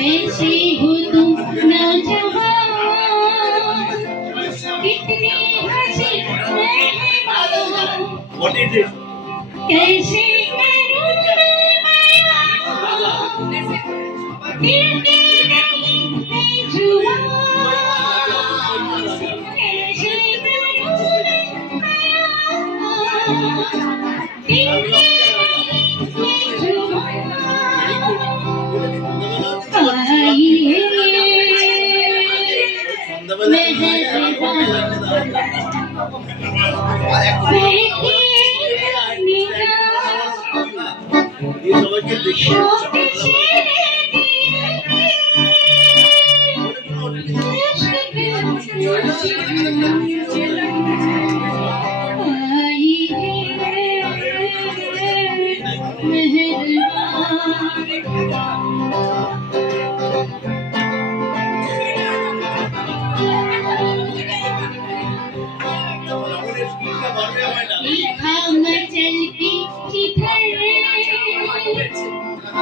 कैसे हो तुम नौजवान, कितनी हंसी मेहमान, कैसे करूं मैं बयां, दिल की नहीं जुबान, कैसे करूं मैं बयां, दिल की नहीं जुबान।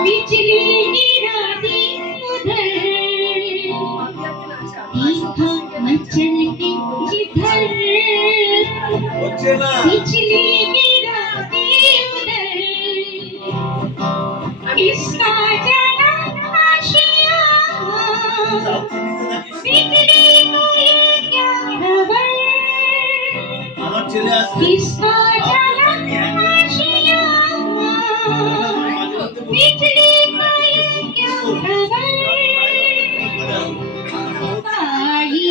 बिजली गिरा दी उधर, देखा मचल के जिधर, बिजली गिरा दी उधर, किसका जला आशिया, बिजली को ये क्या खबर, किसका जला आशिया, बिजली को ये क्या खबर, आई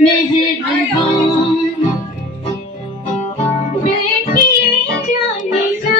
मेहरबान, मैं भी जाने जा